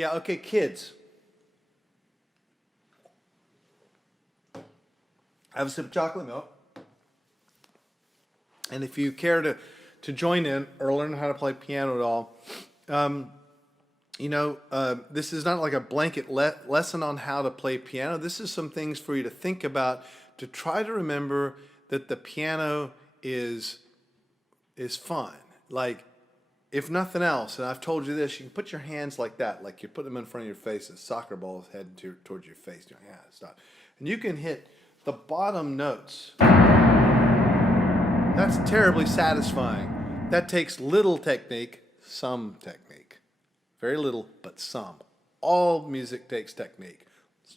Yeah, okay, kids. Have a sip of chocolate milk. And if you care to join in or learn how to play piano at all, this is not like a blanket lesson on how to play piano. This is some things for you to think about to try to remember that the piano is fun. Like, if nothing else, and I've told you this, you can put your hands like that, like you put them in front of your face. A soccer ball is heading towards your face. Yeah, stop. And you can hit the bottom notes. That's terribly satisfying. That takes little technique, some technique. Very little, but some. All music takes technique.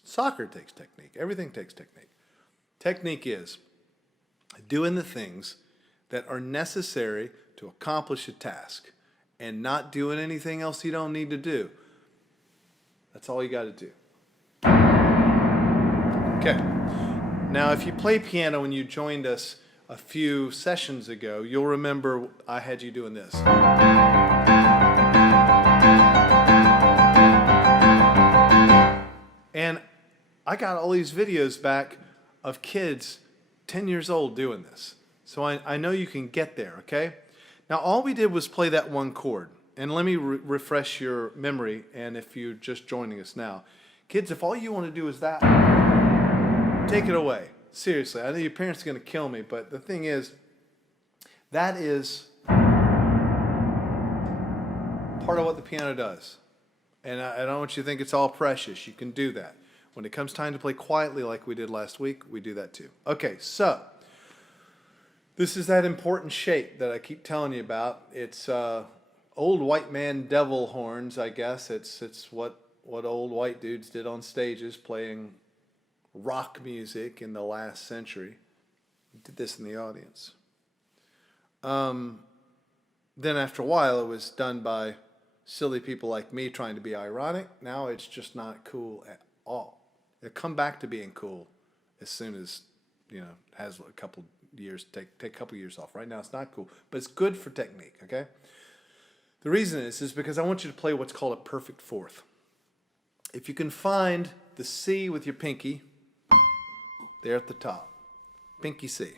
Soccer takes technique. Everything takes technique. Technique is doing the things that are necessary to accomplish a task and not doing anything else you don't need to do. That's all you got to do. Okay. Now, if you play piano when you joined us a few sessions ago, you'll remember I had you doing this. And I got all these videos back of kids 10 years old doing this. So I know you can get there, okay? Now, all we did was play that one chord. And let me refresh your memory, and if you're just joining us now. Kids, if all you want to do is that, take it away. Seriously, I know your parents are going to kill me, but the thing is, that is part of what the piano does. And I don't want you to think it's all precious. You can do that. When it comes time to play quietly like we did last week, we do that too. Okay, so this is that important shape that I keep telling you about. It's old white man devil horns, I guess. It's what old white dudes did on stages playing rock music in the last century. We did this in the audience. Then after a while, it was done by silly people like me trying to be ironic. Now it's just not cool at all. It'll come back to being cool as soon as, has a couple years, take a couple years off. Right now it's not cool, but it's good for technique, okay? The reason is because I want you to play what's called a perfect fourth. If you can find the C with your pinky there at the top, pinky C.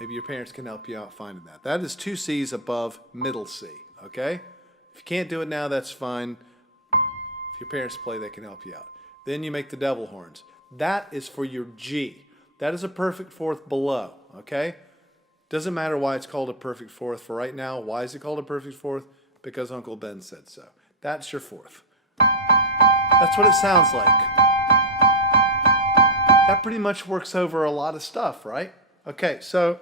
Maybe your parents can help you out finding that. That is 2 C's above middle C, okay? If you can't do it now, that's fine. If your parents play, they can help you out. Then you make the devil horns. That is for your G. That is a perfect fourth below, okay? Doesn't matter why it's called a perfect fourth for right now. Why is it called a perfect fourth? Because Uncle Ben said so. That's your fourth. That's what it sounds like. That pretty much works over a lot of stuff, right? Okay, so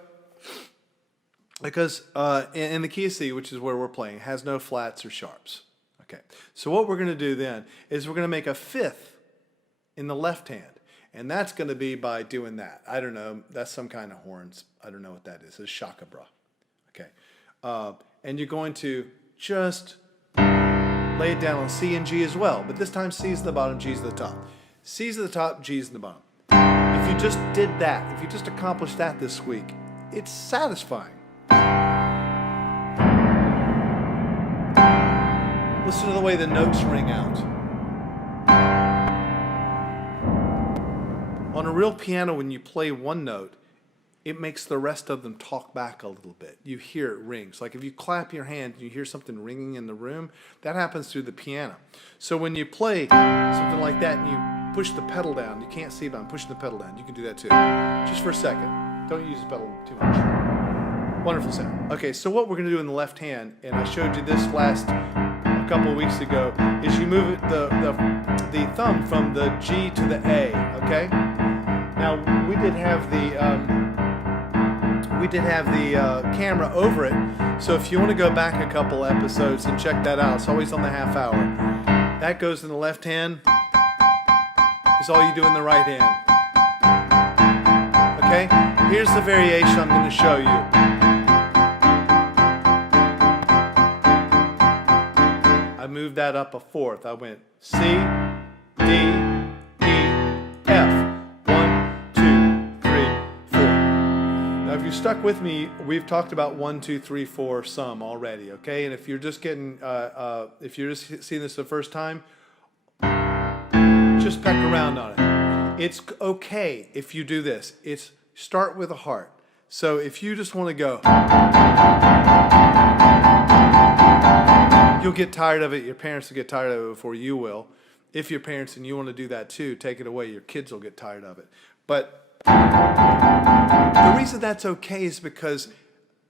because in the key of C, which is where we're playing, it has no flats or sharps. Okay, so what we're going to do then is we're going to make a fifth in the left hand. And that's going to be by doing that. I don't know. That's some kind of horns. I don't know what that is. It's shakabra. Okay. And you're going to just lay it down on C and G as well. But this time C is the bottom, G is the top. C is the top, G is the bottom. If you just did that, if you just accomplished that this week, it's satisfying. Listen to the way the notes ring out. On a real piano, when you play one note, it makes the rest of them talk back a little bit. You hear it rings. Like if you clap your hand and you hear something ringing in the room, that happens through the piano. So when you play something like that and you push the pedal down, you can't see, but I'm pushing the pedal down. You can do that too. Just for a second. Don't use the pedal too much. Wonderful sound. Okay, so what we're going to do in the left hand, and I showed you this a couple of weeks ago, is you move the thumb from the G to the A, okay? Now, we did have the camera over it, so if you want to go back a couple episodes and check that out, it's always on the half hour. That goes in the left hand. It's all you do in the right hand. Okay? Here's the variation I'm going to show you. I moved that up a fourth. I went C, D, E, F. 1, 2, 3, 4. Now if you're you stuck with me, we've talked about 1, 2, 3, 4 some already, okay? And if you're just getting, if you're just seeing this the first time, just peck around on it. It's okay if you do this. It's start with a heart. So if you just want to go, you'll get tired of it. Your parents will get tired of it before you will. If you're parents and you want to do that too, take it away. Your kids will get tired of it. But the reason that's okay is because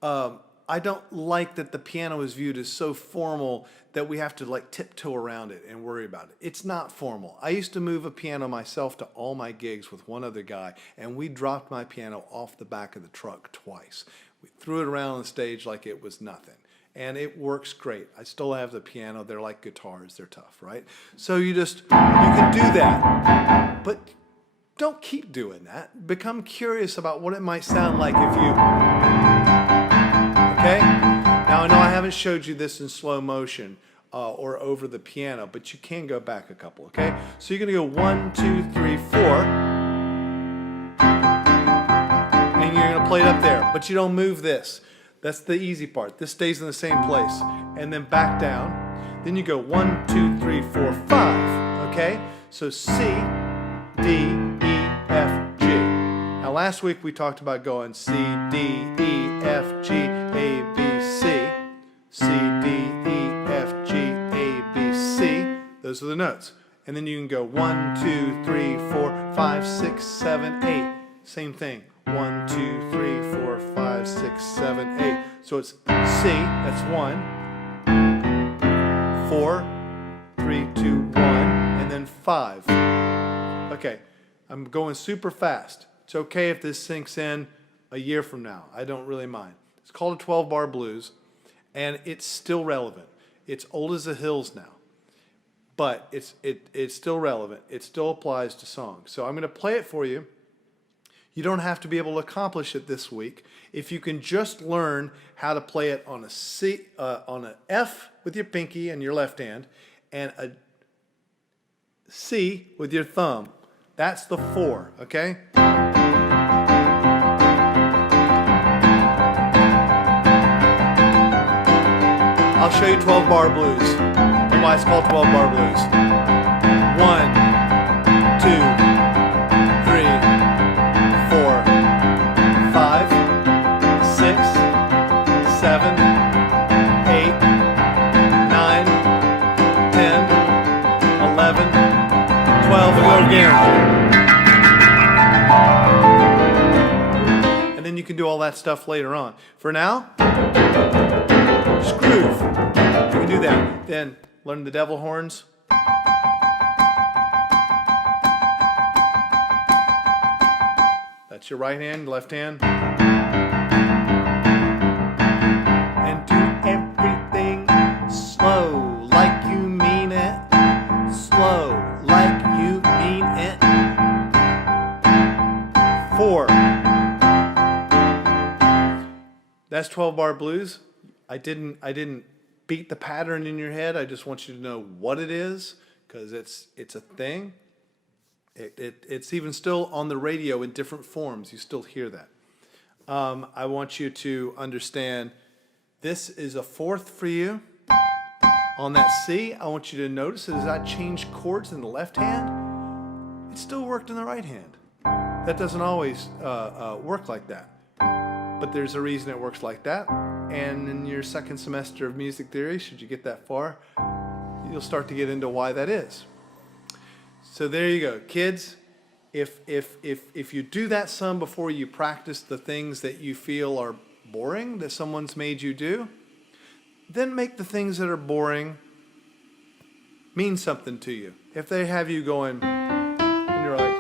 I don't like that the piano is viewed as so formal that we have to like tiptoe around it and worry about it. It's not formal. I used to move a piano myself to all my gigs with one other guy, and we dropped my piano off the back of the truck twice. We threw it around on the stage like it was nothing. And it works great. I still have the piano. They're like guitars. They're tough, right? So you can do that. But don't keep doing that. Become curious about what it might sound like if you... Okay? Now, I know I haven't showed you this in slow motion or over the piano, but you can go back a couple, okay? So you're going to go 1, 2, 3, 4. And you're going to play it up there. But you don't move this. That's the easy part. This stays in the same place. And then back down. Then you go 1, 2, 3, 4, 5. Okay? So C, D, E, F, G. Now last week we talked about going C, D, E, F, G, A, B, C. C, D, E, F, G, A, B, C. Those are the notes. And then you can go 1, 2, 3, 4, 5, 6, 7, 8. Same thing. 1, 2, 3, 4, 5, 6, 7, 8. So it's C, that's 1, 4, 3, 2, 1, and then 5. Okay, I'm going super fast. It's okay if this sinks in a year from now. I don't really mind. It's called a 12-bar blues, and it's still relevant. It's old as the hills now, but it's still relevant. It still applies to songs. So I'm going to play it for you. You don't have to be able to accomplish it this week. If you can just learn how to play it on a C, on an F with your pinky and your left hand, and a C with your thumb. That's the 4, okay? I'll show you 12-bar blues and why it's called 12-bar blues. 1, 2, 5, 6, 7, 8, 9, 10, 11, 12, and go again. And then you can do all that stuff later on. For now, just groove. You can do that. Then learn the devil horns. That's your right hand, left hand. And do everything slow, like you mean it. Slow, like you mean it. 4. That's 12-bar blues. I didn't beat the pattern in your head. I just want you to know what it is, because it's a thing. It's even still on the radio in different forms. You still hear that. I want you to understand this is a 4th for you. On that C, I want you to notice that as I change chords in the left hand, it still worked in the right hand. That doesn't always work like that. But there's a reason it works like that. And in your second semester of music theory, should you get that far, you'll start to get into why that is. So there you go, kids. If you do that some before you practice the things that you feel are boring that someone's made you do, then make the things that are boring mean something to you. If they have you going and you're like,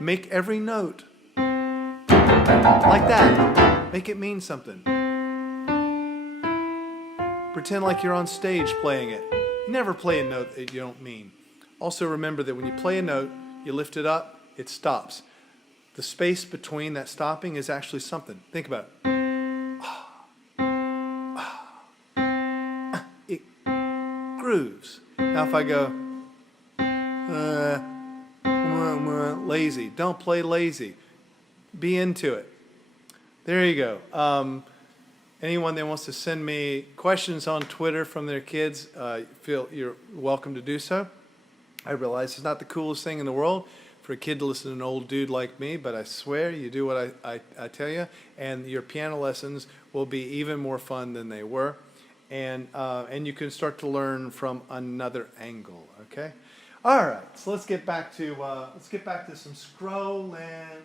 make every note like that. Make it mean something. Pretend like you're on stage playing it. Never play a note that you don't mean. Also remember that when you play a note, you lift it up, it stops. The space between that stopping is actually something. Think about it. It grooves. Now if I go lazy, don't play lazy. be into it. There you go. Anyone that wants to send me questions on Twitter from their kids, feel you're welcome to do so. I realize it's not the coolest thing in the world for a kid to listen to an old dude like me, but I swear you do what I tell you, and your piano lessons will be even more fun than they were, and you can start to learn from another angle. Okay, all right. So let's get back to some scrolling.